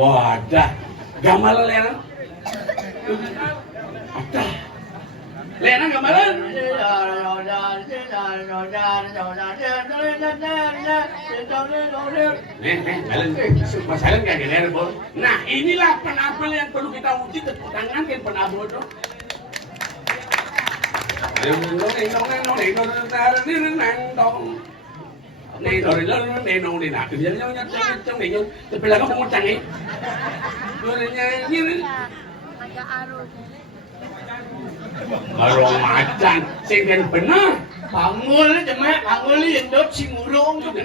Wadah, gamelan Lena. Ada. Lena gamelan. Masalah nggak geler bol. Nah inilah penabel yang perlu kita uji tepuk tangan kan penabel itu. Marong macan, sing ben bener. Bangul cuma bangul yang dot singurung tu kan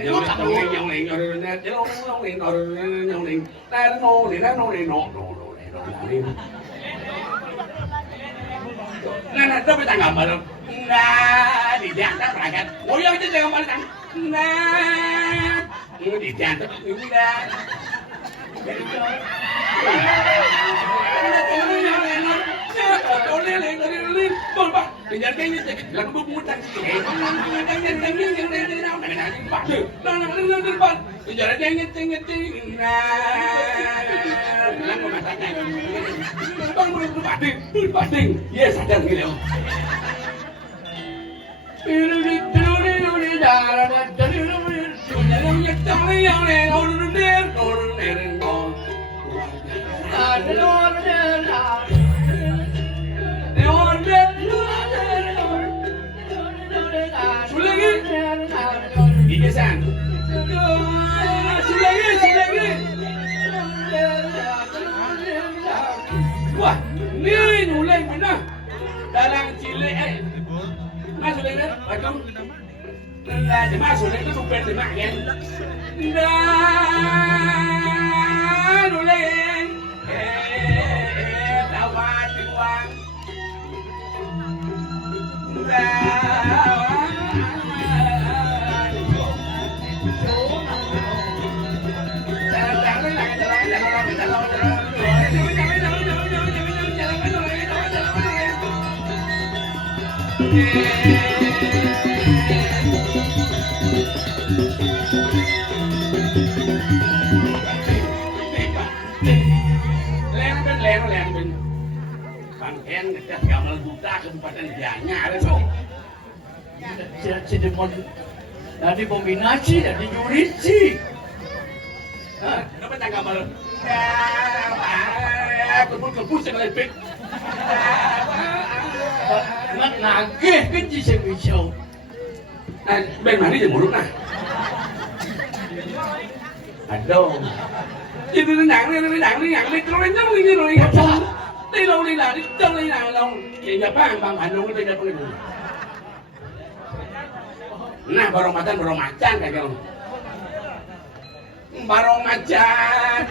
Nah, itu kita gambar. Nah, di jantan berangkat. Oh iya itu gambar kan. Nah, di jantan. Nah. Yes, ada gitu. Igesan. Sulagi. Wah, ni mulai mana? Dalam cilik masuk lagi, macam nah, masuk lagi tu super lima kan? Nah, mulai, tawar uang, Len. Bangken ngecat gamal duta Kabupaten Gianyar itu. Jadi mau dari kombinasi dari jurisi. Kenapa tak gamal? Kebun yang lebih. Mat nagih kan jadi sebisau. Ben mari je muruk nah. Aduh. Itu nang ni kalau nyam ni apa? Đi đâu đi làm đi chân đi nào đâu. Thì nhập bang Bandung itu dia pergi. Nah, barong macan kayak gitu. Barong macan.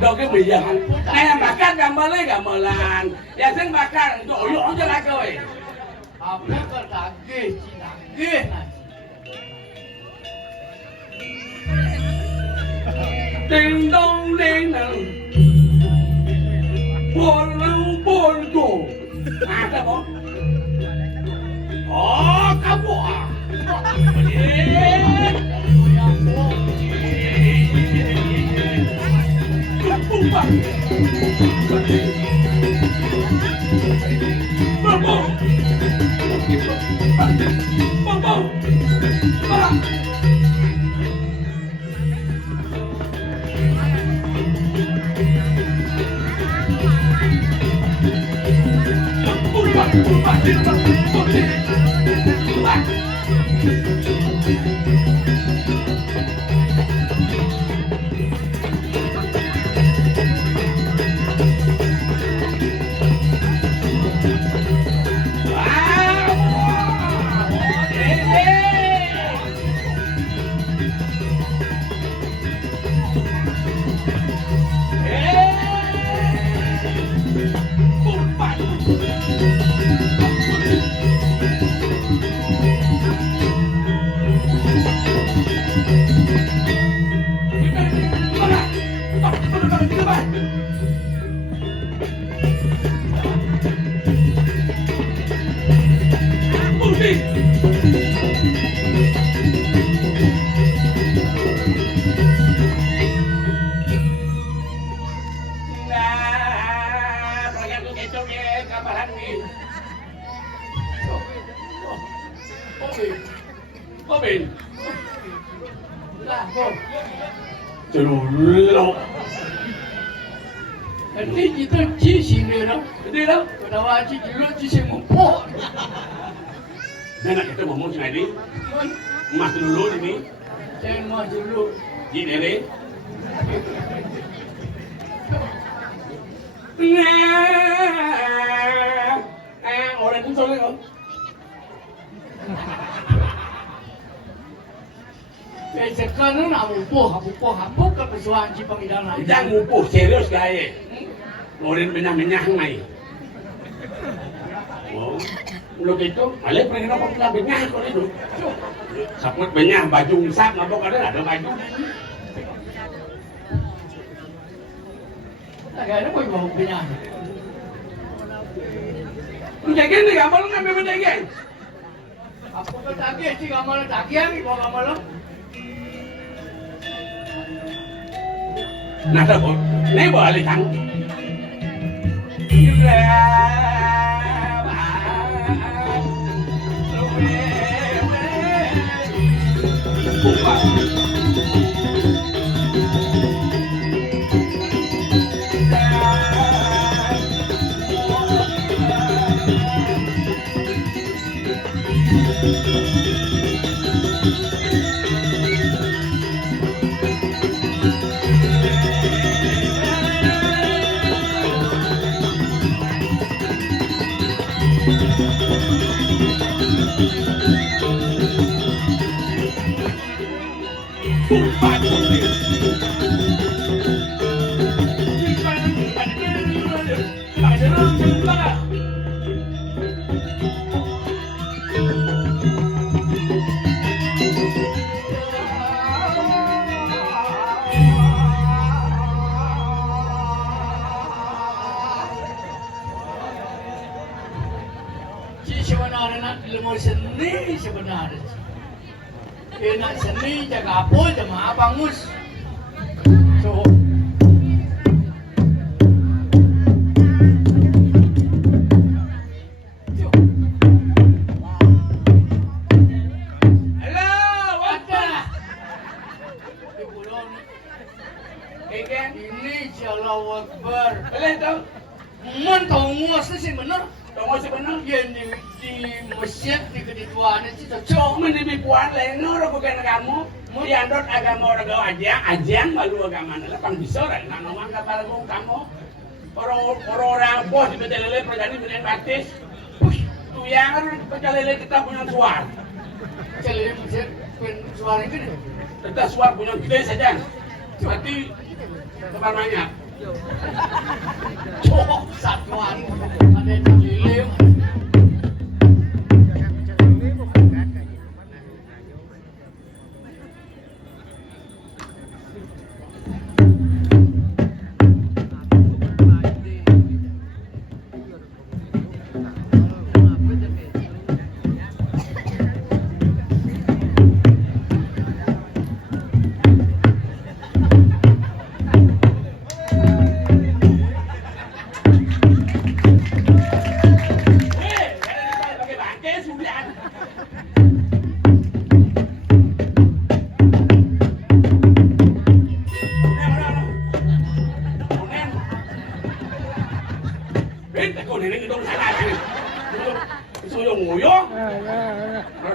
Đâu cái mì giờ này là bakar gamelan. Ya sen bakar doyok aja lah kowe. Apa kau nagih? Ding dong ding dong. Bol. Ada mo? Oh, kamu ah. có bình Lah, kok. dulu Nanti kita cici dia dah. đi đâu Kenapa cici mumpuk? nên là kita ngomong sini di mas dulu ini Jangan mah dulu. di dere orang itu soalnya kok Sekarang nak mumpuk ke persoalan Cipang Idana. jangan ngupuh serius gaya orang menyah-menyah ngai oh lu gitu malah pergi nopo kita benyah kok itu saput benyah baju sak ngabok ada baju Tak ada pun bawa punya. menjaga nih gambar ngambil menjaga Apa kau tagih sih kamal tagih ni bawa kamal lo? nah tak nih balik kang Sebenarnya nak ilmu seni sebenarnya. Nak seni jaga apa jemaah bangus. So. Ini Allahu Akbar. boleh tu Mun tahu muas sih benar. tunggu sebentar Yang di masjid di kedituan itu cocok. mendidik puan lain orang bukan kamu diandot agama orang gawa ajian malu agama nala pang bisa orang nak nomang kapal kamu orang bos di betelele perjani binen baptis tu yang harus betelele kita punya suar Jadi masjid pun suara itu. kita suar punya gede saja berarti tempat banyak Cok satuan ada yang lilin. pakai bangke sudah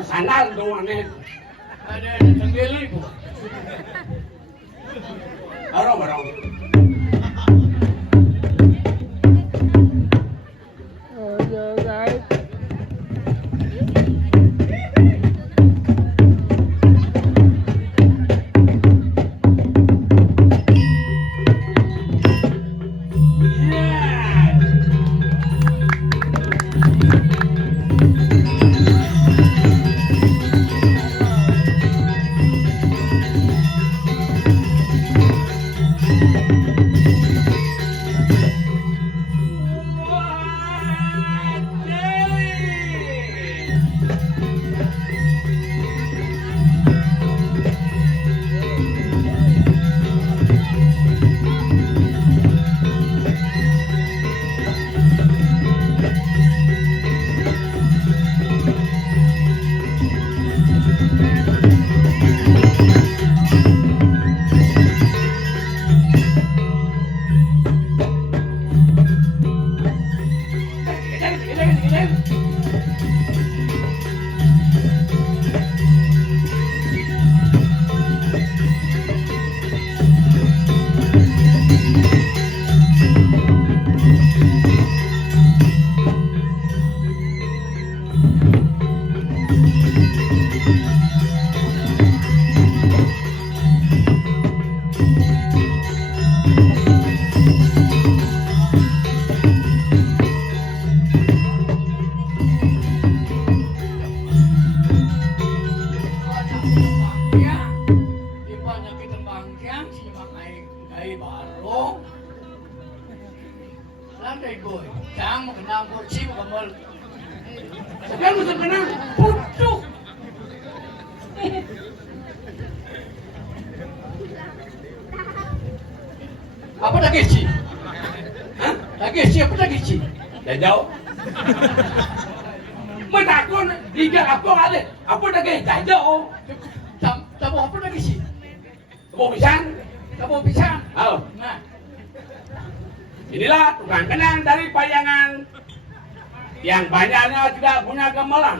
sandal doang nih. Ada tenggelu itu. Barang. Sekarang musim kenang. Pucuk. Apa dah keci? Hah? Dah keci apa dah keci? Dah jauh. Menakun tiga apa kali? Apa dah keci? Dah jauh. Tahu apa dah keci? Mau pisang? Tahu pisang. Oh, Nah, inilah tukang kenang dari Payangan yang banyaknya tidak punya gamelan.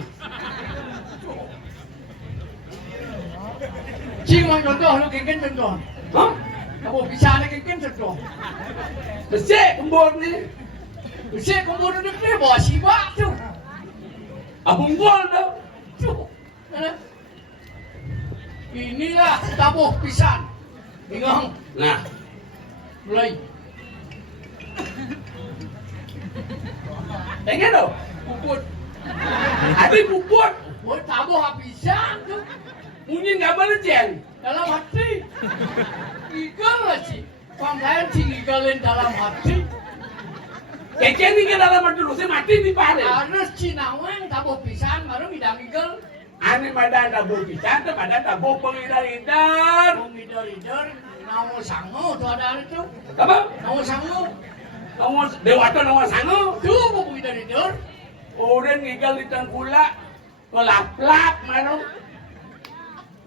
Cing mau contoh lu kengken contoh. Hah? Tahu pisang ni kengken contoh. Besik kembur ni. Bisa kumpul duduk ni bawa sibak tu. Abang gol tu. Tu. Inilah tabuh pisang. Ingat. Nah, Mulai. pengen tu. Puput. Habis puput. Buat tabuh pisang tu. Bunyi gambar lecen. Dalam hati. Igal lah cik. Pangkayan cik igalin dalam hati. Kecen ni ke dalam dulu saya mati di pare. Harus cinawang tabuh pisang baru hidang igal. Ani madan tabu pisang tu madan tabu pengidar-idar. Mengidar-idar. Namu sangu tu ada itu. Apa? Namu sangu. Kamu dewata nama sangu. Tu mengidar-idar. Orang igal di tengkulak. Kelap-lap malu.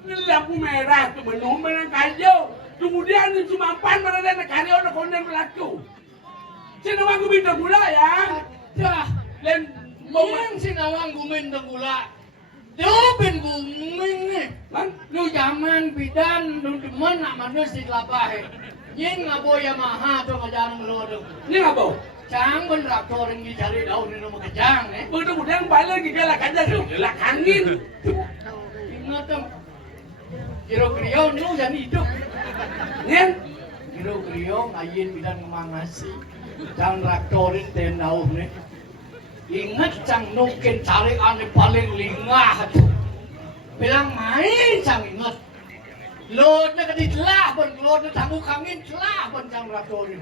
Lampu merah tu menung menang kajau. Kemudian di Cumampan mana ada karya ada konten pelaku. Sino mang gumita gula ya? Dah. Len Yang sinawang gumin tenggula. Dia ben gumin ni. man Lu zaman bidan lu demen nak manus di lapahe. Yen ngabo Yamaha tu kajang melodo. ni apa? Cang ben traktor yang dicari daun ni rumah kajang ni. Kemudian balik gigi lah kajar tu, lah angin. Ingat tu. Kiro kriyo nu jangan hidup. Nyen, Kiro kriyo ayin bidan ngomangasi. Cang traktorin ten daun ni. Ingat cang nukin cari ane paling lingah tu. Bilang main cang ingat. Load na kadit lah pun load na tangguh kangin lah pun cang traktorin.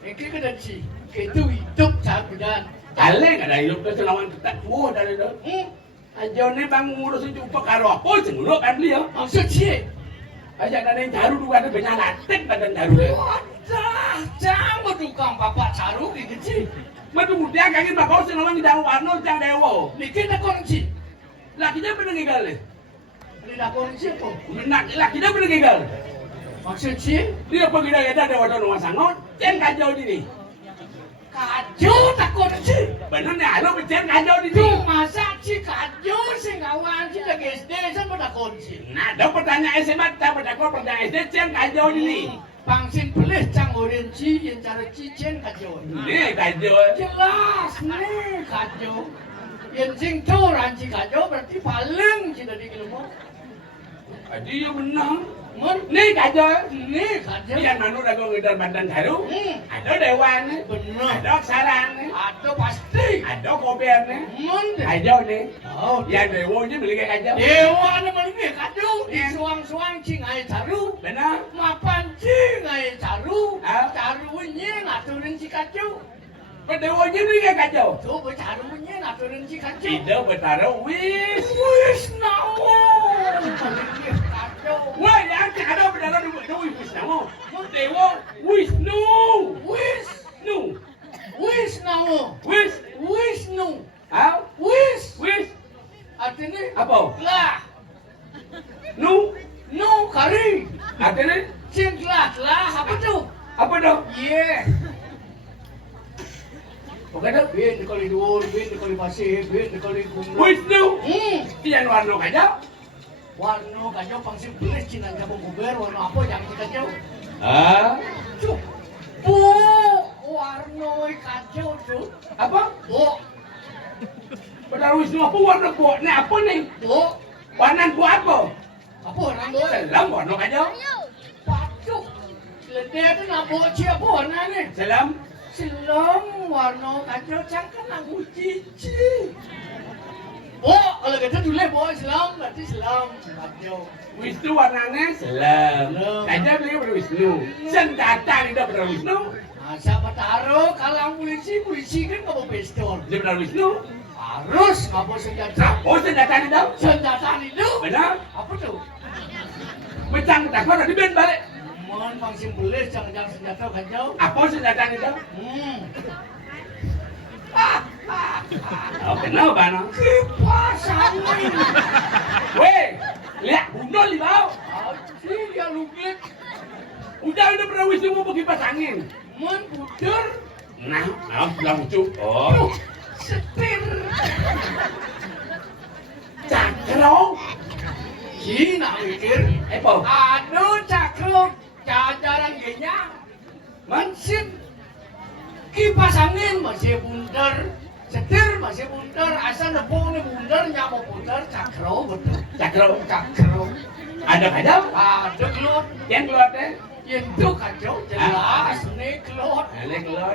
Ini kena si, itu hidup cang bidan. kale ada hidup tu selawan tak tua dari tu. Ajo ni bang ngurus jumpa karo apa semua kan dia. Maksud si, Aja ada yang jaru dua ada banyak latek badan jaru. wajah cang tukang bapak caru ini si. Madu dia kagin bakal selawan di dalam warna jang dewo. Bikin nak kunci. Lakinya bener gigal. Ini nak kunci tu. Nak lakinya bener gigal. Maksud si, Dia pergi dah ada dewa tu rumah sangot. Ceng kajau di ni. kaju tak kunci. Bener ni alo ceng kajau di Tu ni. masa si kaju si kawan si lagi SD sama tak kunci. Nah, ada pertanyaan SMA, tak pertanyaan SD, ceng kajau di ni. Pangsin pelih cang orange yang cara cicen kaju. Ni kajau. Jelas nih kaju. Yang sing coran si kaju berarti paling si dari ilmu. Adi ya benar. Mun Ni kajau. nih kaju. Yang mana dah kau ngedar badan jaru. Ada dewan ni. Benar. Ada sarang ni. Ada pasti. Ada kober ni. Mun deh. Kajau ni. Oh, Yang dewa ni beli kajau. dewa ni mana kaju di suang-suang cing ai caru. Benar. Mapan cing ai caru. Ah. Carunya ngaturin si kaju. Dewa ni beli kajau. Coba carunya ngaturin si kaju. Tidak bertaruh wis. Wis nawo. Kaju. Wah, yang ada bertaruh di wis nama. Dewa Wisnu. Wis. Nu. Wis nawo. Wis. Wisnu. Ah. Wis. Wis. Artinya Apa? lah. Nu. No kari. Artinya Sing lah apa tu? apa dah? Yeah. Bukan dah. Bin kali dua, bin kali pasir, bin kali kumla. Wisnu. Hmm. Yang warna kajau. Warna kajau pangsi belis cina jabung kuber warna apa yang kita jauh? Ah. Cuk. Bu warna kajau tu. Apa? Bu Bertaruh Wisnu apa warna buat ni apa ni? bu Warnan ku apa? Apa warna gue? Selam warna aja. Patuk. Ledeh itu nak bawa siapa warna ni? Selam. Selam warna kacau cangkan aku cici. Oh, kalau kita dulu bawa selam, berarti selam kacau. Wisnu warnanya selam. Selam. Kaja beli pada Wisnu. Senjata ni dah pada Wisnu. Nah, siapa taruh kalau polisi kan nggak mau pistol. Dia pada Wisnu. Harus nggak mau senjata. Oh senjata ni dah. Senjata itu? Benar. Apa tuh? Macam tak kau dah diben balik. Mohon mangsim boleh jangan senjata kacau. Apa senjata ni dah? Oh kenapa no? Kipas angin. Weh, lihat bunuh di bawah. Asli dia lukit. Udah pernah Wisnu mau kipas angin. Mon puter. Nah, langsung. Oh, Setir. cakro. Cina mikir. Apa? Aduh cakro. Cacaran genya. Mansip. Kipas angin masih bundar. Setir masih bundar. Asal nepung ni bundar nyamuk bundar. Cakro betul. Cakro. Ada kaca? Ada kelut. Yang keluar deh. Itu kacau jelas ni kelut. Ada keluar.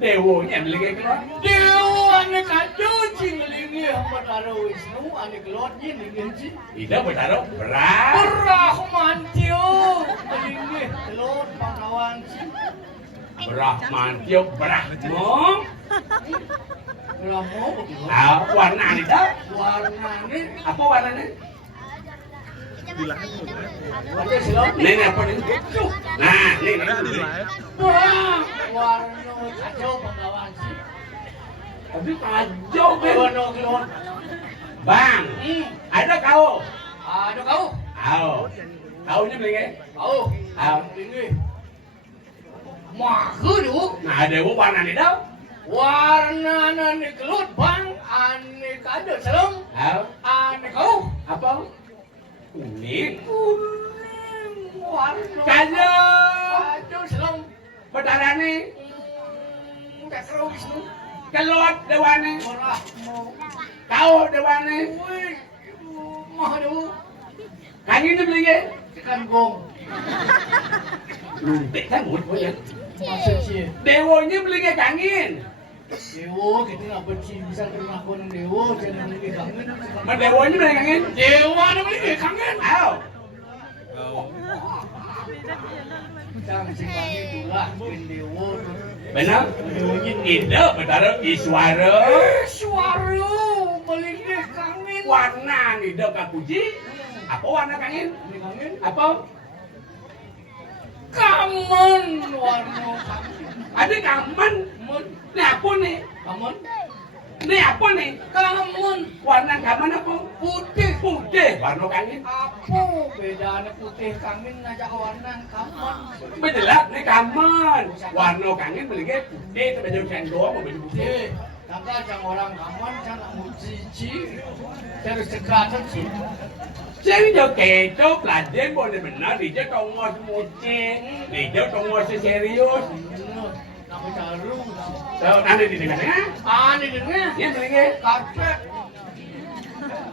Dewonya beli keluar. Dewa ane kacau cinglingi hamba taruh Wisnu ane kelut ni lingi. Ida bertaruh berat. Berrahman tio. Lingi kelut pangkawan si. Brahman tiup Brahmo. Berahmo begitu. Warna ni dah. Warna ni Apa warnanya? ada silap. Ni apa ni? Nah, ni. Wah, warna kacau pangkawan si. Tapi kacau kan? Warna kelut. Bang, ada kau. Ada kau. Kaunya beli ke? Kau. Lingi. Mahu tu. Nah, ada warna ni dah. Warna ni kelut bang. Ane kada serem. Ane kau. Apa? Kuning. Kuning warna. Kacau. Serem. Berdarah ni. Tak serem Wisnu. Keluar dewane. Berahmo. Kau dewane. Wih. Mah tu. Kangin ni beli ke? Tekan gong. Lumpik kan mulut boleh. Maksud si. Dewonya beli ke kangin. Dewa kita nak benci bisa terima kon dewa jangan lagi kangen. Dewonya beli kangin. Dewa ni boleh kangen. Jangan simpan itulah dewa. Benar? Ida bertaruh Iswara. Suara melingkih kangen. Warna ni dah kapuji. Apa warna kangin? Ni kangen. Apa? Kamen warna kangen. Ada kaman. Ni apa ni? Kamen. Ni apa ni? Kamen. Warna kaman apa? Putih. Putih. Warna kangin. Apa bedanya putih kangen ngajak warna kamen? Bejelas ni kaman. Warna kangin beli ke putih. Tapi jauh cendol mau beli putih. Putih. Tangga jangan orang kamen jangan mucici. Terus cekatan sih. Jadi jauh kecoh pelajar boleh benar. Dia jauh tongos mucik. Dia jauh tongos serius. Nama jarum. So, nanti di tengah-tengah. Ni dengar. Dia beli ke? Karpet.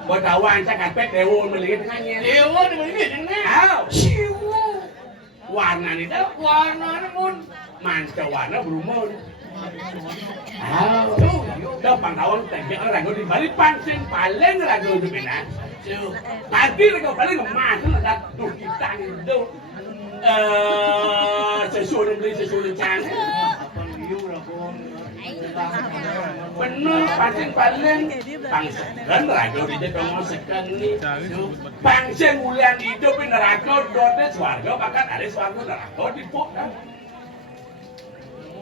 Buat kawan saya karpet dewo beli ke tengahnya. Dewa ni boleh dengar. Aw. Siwu. Warna ni dah. Warna ni pun. Manca warna berumun. Aw. Dah pangkawan tengok orang di balik pancing paling lagu itu benar. Siwu. Tadi mereka paling emas ada tuh kita itu. Sesuatu beli sesuatu cantik. Apa liu lah pun. Bener pancing paling pangsekan lagu di jepang sekan ni. Pancing ulian hidup di neraka doa swarga bahkan ada swarga neraka di pok kan.